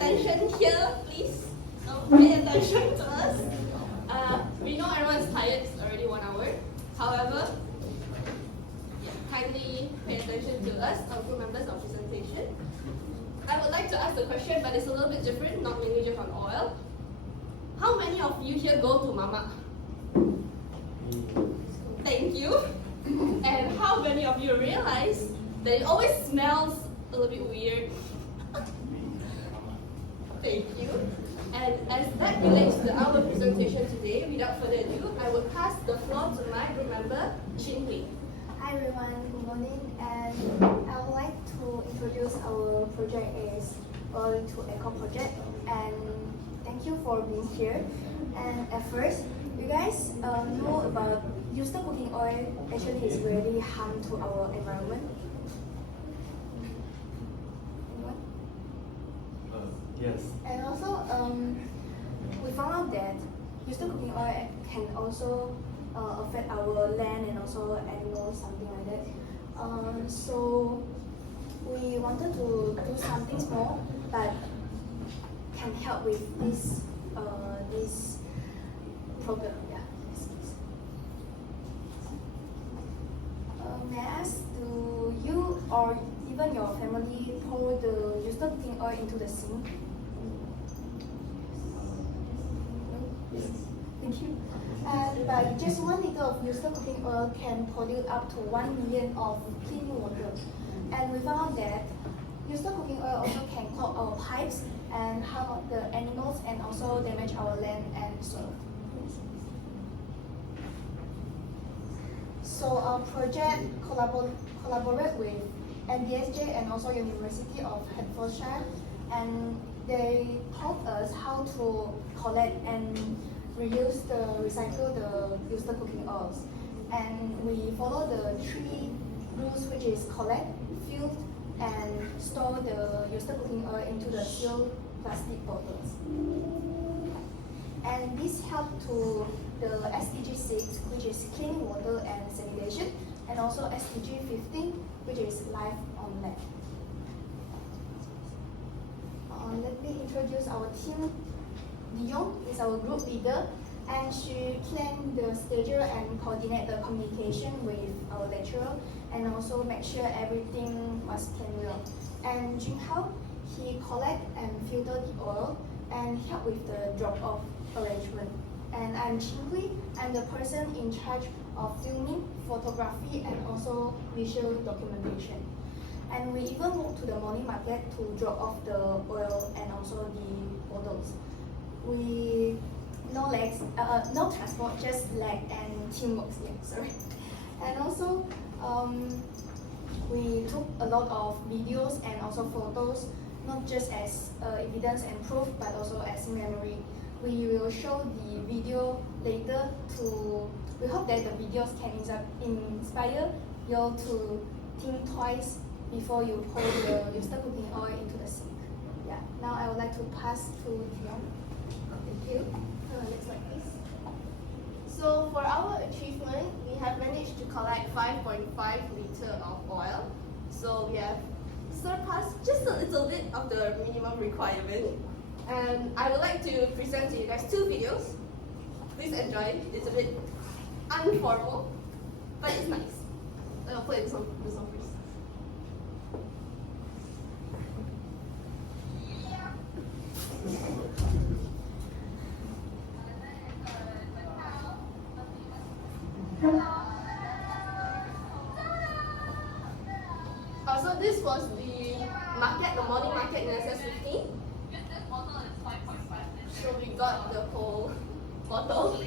attention here, please. So pay attention to us. We know everyone's tired, it's already 1 hour. However, kindly pay attention to us, our group members, our presentation. I would like to ask the question, but it's a little bit different, not mainly just on oil. How many of you here go to Mama? Thank you. And how many of you realize that it always smells a little bit weird? Thank you. And as that relates to our presentation today, without further ado, I will pass the floor to my group member, Jun Hao. Hi everyone, good morning, and I would like to introduce our project is Oil to Eco project, and thank you for being here. And at first, you guys know about used cooking oil actually is really harm to our environment. Anyone? Yes. And also, we found out that used cooking oil can also affect our land and also animals, something like that. So we wanted to do something small that can help with this this problem. Yeah. May I ask, do you or even your family pour the used cooking oil into the sink? Yes. Thank you. But just 1 liter of used cooking oil can pollute up to 1 million of clean water. And we found that used cooking oil also can clog our pipes and harm the animals and also damage our land and soil. So our project collaborate with NDSJ and also University of Hertfordshire, and they taught us how to collect and recycle the used cooking oils. And we follow the 3 rules, which is collect, fill, and store the used cooking oil into the sealed plastic bottles. And this helped to the SDG 6, which is clean water and sanitation, and also SDG 15, which is life on land. Let me introduce our team. Dion is our group leader, and she planned the schedule and coordinate the communication with our lecturer, and also make sure everything was planned well. And Jun Hao, he collect and filter the oil and help with the drop-off arrangement. And I'm Qinghui, I'm the person in charge of filming, photography, and also visual documentation. And we even walk to the morning market to drop off the oil and also the bottles. We no transport, just leg and teamwork. Yeah, sorry. And also, we took a lot of videos and also photos, not just as evidence and proof, but also as memory. We will show the video later to. We hope that the videos can inspire you all to think twice before you pour the used cooking oil into the sink. Yeah. Now I would like to pass to Dion. Thank you. Next slide, please. So for our achievement, we have managed to collect 5.5 liters of oil. So we have surpassed just a little bit of the minimum requirement. And I would like to present to you guys 2 videos. Please enjoy. It's a bit informal, but it's nice. I'll play this one first. So this was the market, the morning market in SS15. So we got the whole bottle.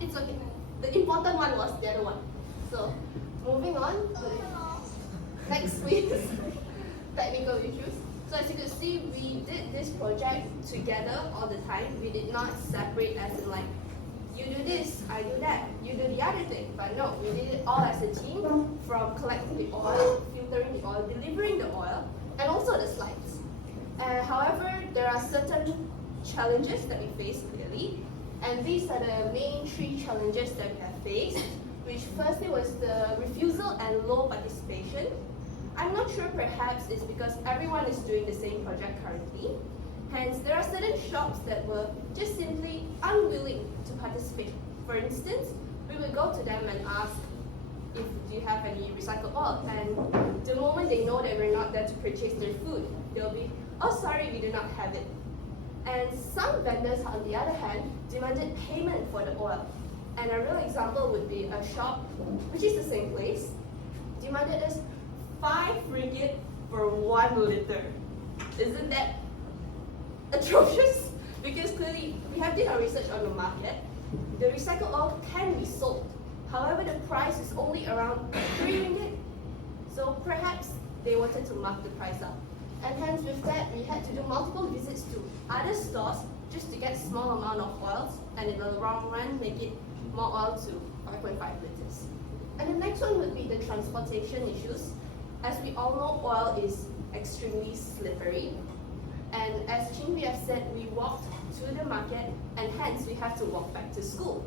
It's okay. The important one was the other one. So, moving on. Next, please. Technical issues. So as you can see, we did this project together all the time. We did not separate as in like, you do this, I do that, you do the other thing. But no, we did it all as a team, from collecting the oil, filtering the oil, delivering the oil, and also the slides. However, there are certain challenges that we face clearly, and these are the main 3 challenges that we have faced, which firstly was the refusal and low participation. I'm not sure, perhaps it's because everyone is doing the same project currently. Hence, there are certain shops that were just simply unwilling to participate. For instance, we would go to them and ask if do you have any recycled oil, and the moment they know that we're not there to purchase their food, they'll be, oh sorry, we do not have it. And some vendors, on the other hand, demanded payment for the oil. And a real example would be a shop, which is the same place, demanded us 5 ringgit for 1 liter. Isn't that atrocious? Because clearly, we have done our research on the market. The recycled oil can be sold. However, the price is only around 3 ringgit. So perhaps they wanted to mark the price up. And hence with that, we had to do multiple visits to other stores just to get small amount of oils, and in the long run, make it more oil to 5.5 liters. And the next one would be the transportation issues. As we all know, oil is extremely slippery. And as Chin have said, we walked to the market, and hence we have to walk back to school.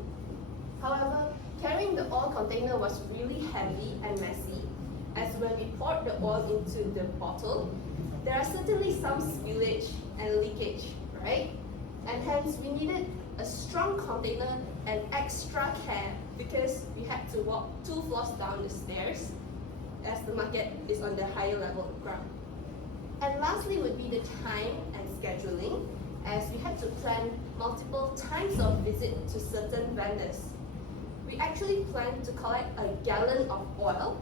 However, carrying the oil container was really heavy and messy, as when we poured the oil into the bottle, there are certainly some spillage and leakage, right? And hence we needed a strong container and extra care because we had to walk 2 floors down the stairs as the market is on the higher level of ground. And lastly would be the time and scheduling, as we had to plan multiple times of visit to certain vendors. We actually planned to collect a gallon of oil.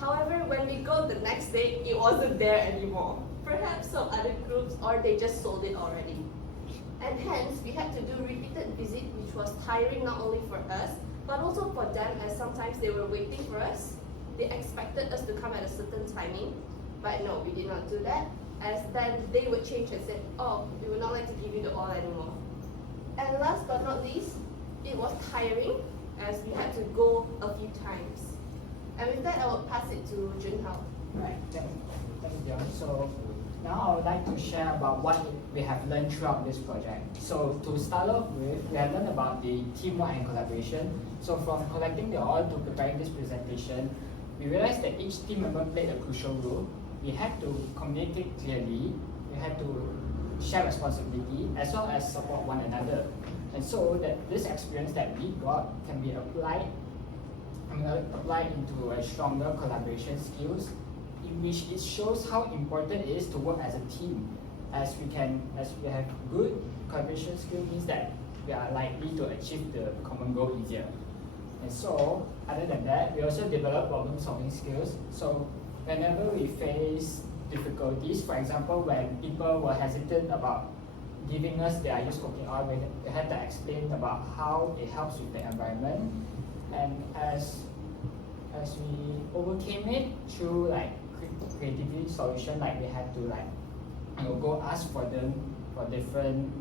However, when we go the next day, it wasn't there anymore. Perhaps some other groups, or they just sold it already. And hence, we had to do repeated visits, which was tiring not only for us, but also for them, as sometimes they were waiting for us. They expected us to come at a certain timing, but no, we did not do that, as then they would change and say, oh, we would not like to give you the oil anymore. And last but not least, it was tiring, as we had to go a few times. And with that, I will pass it to Jun Hao. Right, thanks, John. So now I would like to share about what we have learned throughout this project. So to start off with, we have learned about the teamwork and collaboration. So from collecting the oil to preparing this presentation, we realized that each team member played a crucial role. We had to communicate clearly, we had to share responsibility, as well as support one another. And so that this experience that we got can be applied into a stronger collaboration skills, in which it shows how important it is to work as a team. As we have good collaboration skills, means that we are likely to achieve the common goal easier. And so, other than that, we also develop problem solving skills. So whenever we face difficulties, for example, when people were hesitant about giving us their used cooking oil, we had to explain about how it helps with the environment. And as we overcame it through like creativity solution, like we had to go ask for them for different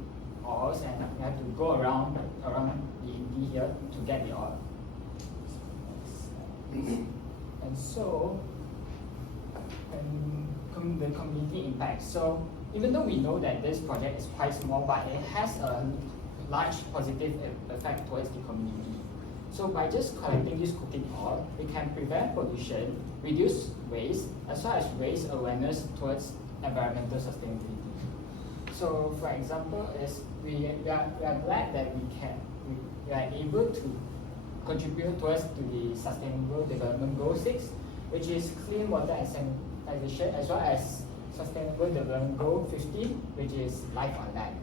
oils, and we had to go around the Indy here to get the oil. And so, the community impact. So even though we know that this project is quite small, but it has a large positive effect towards the community. So by just collecting this cooking oil, we can prevent pollution, reduce waste, as well as raise awareness towards environmental sustainability. So for example, we are glad that we are able to contribute towards to the Sustainable Development Goal 6, which is clean water and sanitation, as well as Sustainable Development Goal 15, which is life on land.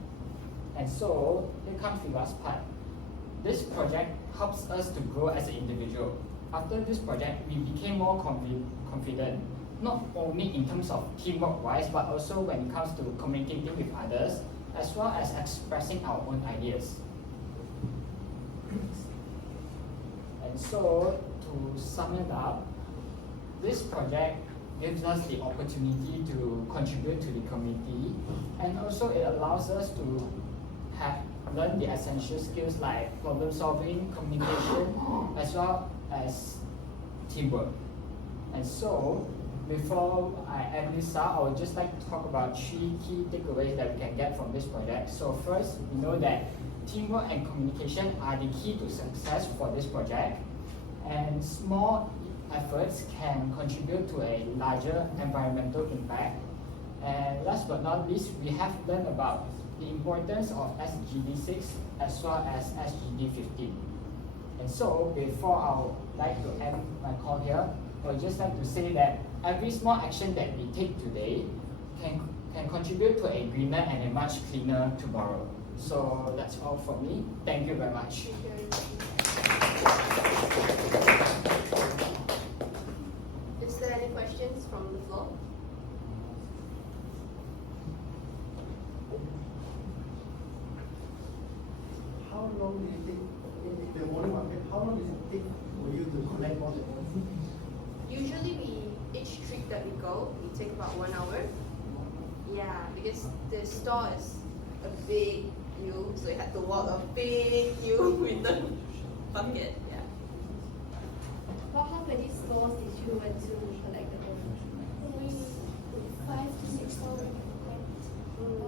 And so here comes the last part. This project helps us to grow as an individual. After this project, we became more confident, not only in terms of teamwork wise, but also when it comes to communicating with others, as well as expressing our own ideas. And so, to sum it up, this project gives us the opportunity to contribute to the community, and also it allows us to learn the essential skills like problem solving, communication, as well as teamwork. And so, before I end this up, I would just like to talk about 3 key takeaways that we can get from this project. So first, we know that teamwork and communication are the key to success for this project, and small efforts can contribute to a larger environmental impact. And last but not least, we have learned about the importance of SDG 6 as well as SDG 15. And so, before I would like to end my call here, I would just like to say that every small action that we take today can contribute to a greener and a much cleaner tomorrow. So that's all from me. Thank you very much. Is there any questions from the floor? How long do you take, if the only one, how long does it take for you to collect all the oil? Usually each trip that we go, we take about 1 hour. Yeah, because the store is a big queue, so you have to walk a big queue with the bucket. Yeah. Well, how many stores did you went to collect the oil? We 5 to 6 stores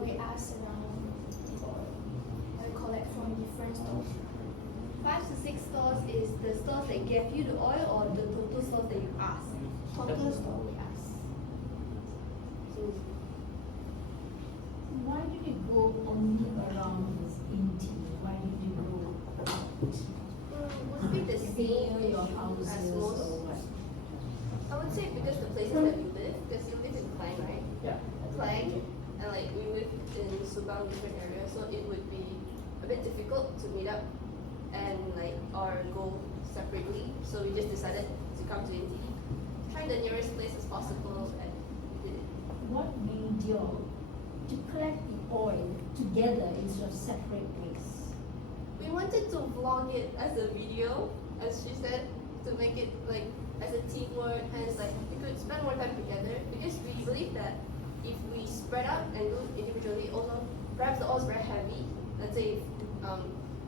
we ask around for we collect from different stores. 5 to 6 stores is the stores that gave you the oil or the total stores that you asked? Total store we ask. Why did you go only around Inti? Why did you go Would be the same near your issue houses as or most. what? I would say because the places that we live, because you live in Klang, right? Yeah. Klang, and like we live in Subang, different areas, so it would be a bit difficult to meet up and like or go separately. So we just decided to come to Inti, try the nearest place as possible, and we did it. What made you to collect the oil together instead of separate ways? We wanted to vlog it as a video, as she said, to make it like as a teamwork, and it's like we could spend more time together because we believe that if we spread out and do it individually, also perhaps the oil is very heavy. Let's say if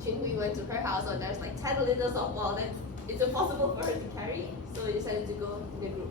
Chin went to her house and there's like 10 liters of oil, then it's impossible for her to carry. So we decided to go in a group.